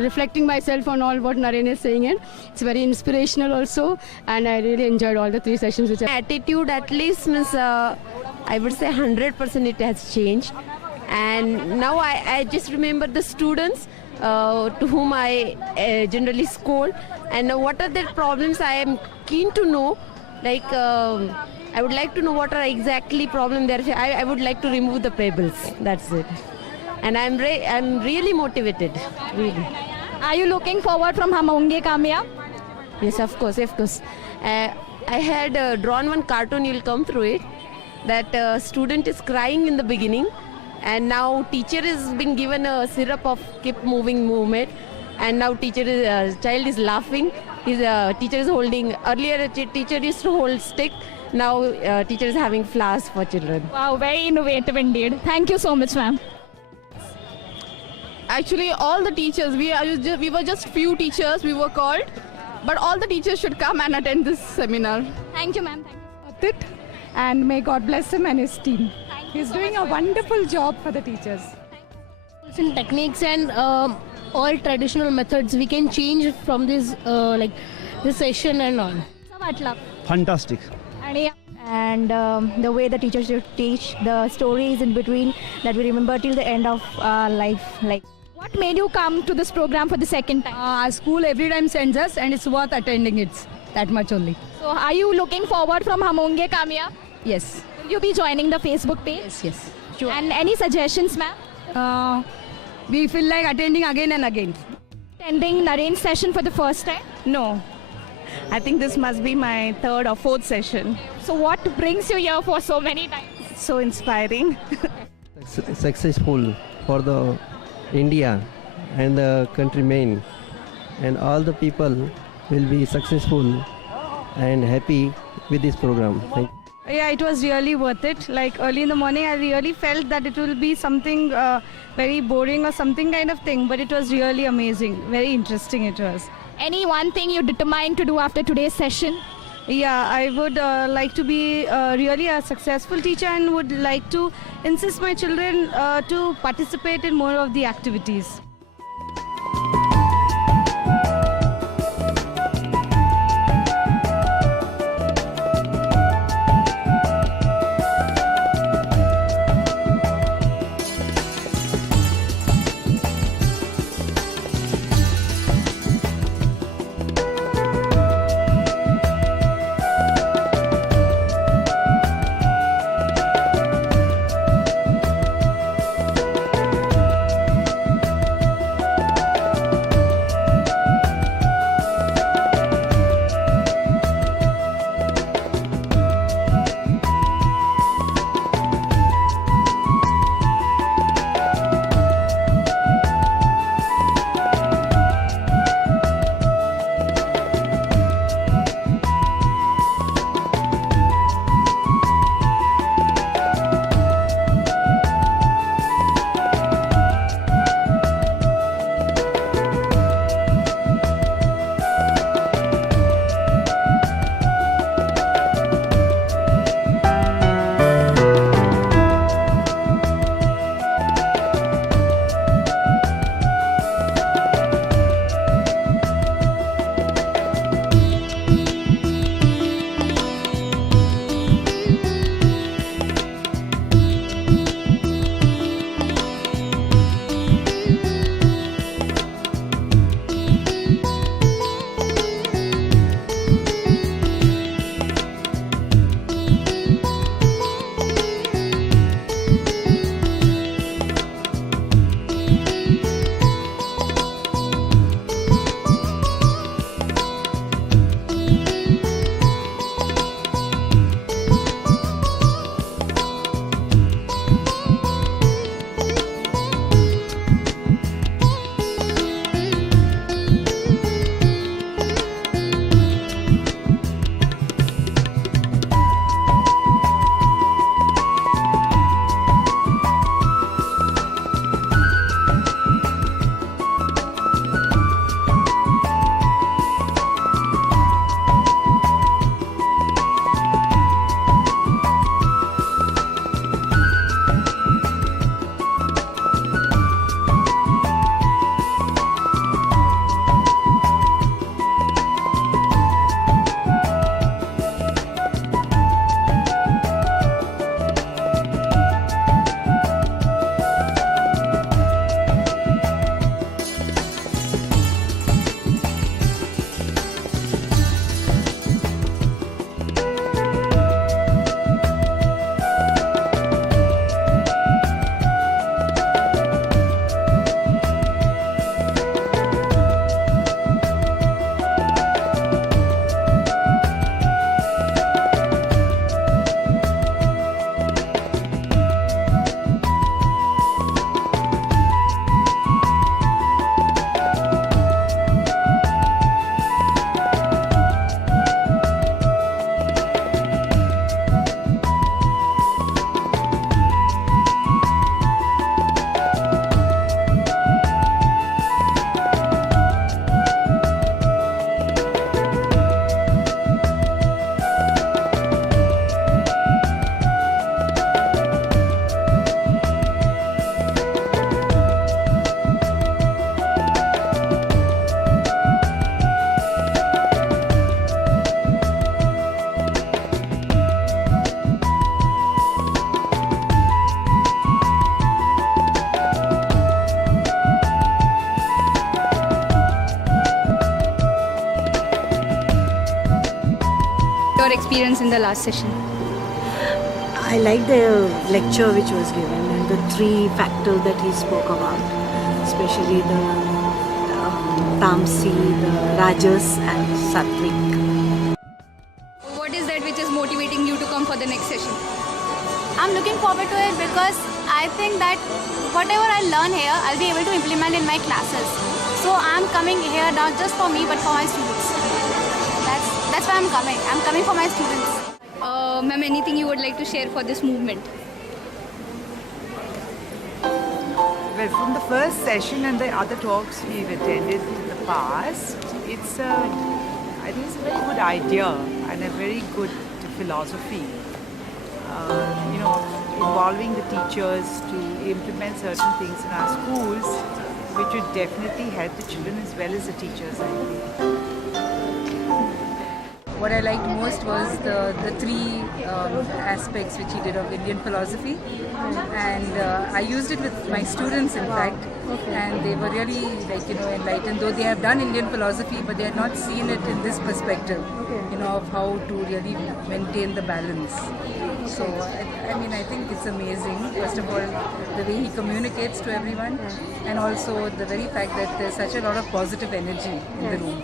reflecting myself on all what Naren is saying, and it's very inspirational also, and I really enjoyed all the 3 sessions. Which Attitude at least means I would say 100% it has changed, and now I just remember the students to whom I generally scold, and what are their problems I am keen to know, like I would like to know what are exactly problem there. I would like to remove the pebbles, that's it, and I'm really motivated, really. Are you looking forward from Hum Honge Kamyab? Yes, of course. I had drawn one cartoon, you'll come through it, that student is crying in the beginning, and now teacher has been given a syrup of keep moving movement, and now child is laughing. His teacher is holding, earlier teacher used to hold stick, now teacher is having flowers for children. Wow, very innovative indeed. Thank you so much, ma'am. Actually, all the teachers, we were just few teachers we were called, but all the teachers should come and attend this seminar. Thank you, ma'am. Thank you. And may God bless him and his team. He's doing a wonderful job for the teachers. In techniques and all traditional methods we can change from this this session and all. Fantastic. And the way the teachers should teach, the stories in between that we remember till the end of our life. Like, what made you come to this program for the second time? our school every time sends us, and it's worth attending it. That much only. So, are you looking forward from Hum Honge Kamyab? Yes. Will you be joining the Facebook page? Yes. Sure. And any suggestions, ma'am? We feel like attending again and again. Attending Naren's session for the first time? No, I think this must be my 3rd or 4th session. So, what brings you here for so many times? So inspiring. Successful for the India and the country main, and all the people will be successful and happy with this program. Thank you. Yeah, it was really worth it. Like early in the morning, I really felt that it will be something very boring or something kind of thing, but it was really amazing. Very interesting it was. Any one thing you determined to do after today's session? Yeah, I would like to be really a successful teacher and would like to insist my children to participate in more of the activities. your experience in the last session? I like the lecture which was given and the 3 factors that he spoke about, especially the Tamsi, the Rajas and Sattvic. What is that which is motivating you to come for the next session? I'm looking forward to it because I think that whatever I learn here, I'll be able to implement in my classes. So I'm coming here not just for me but for my students. That's why I'm coming. I'm coming for my students. Ma'am, anything you would like to share for this movement? Well, from the first session and the other talks we've attended in the past, I think it's a very good idea and a very good philosophy. Involving the teachers to implement certain things in our schools, which would definitely help the children as well as the teachers, I think. What I liked most was the 3 aspects which he did of Indian philosophy, and I used it with my students, in fact, and they were really enlightened. Though they have done Indian philosophy, but they had not seen it in this perspective, of how to really maintain the balance. So I think it's amazing. First of all, the way he communicates to everyone, and also the very fact that there's such a lot of positive energy in the room.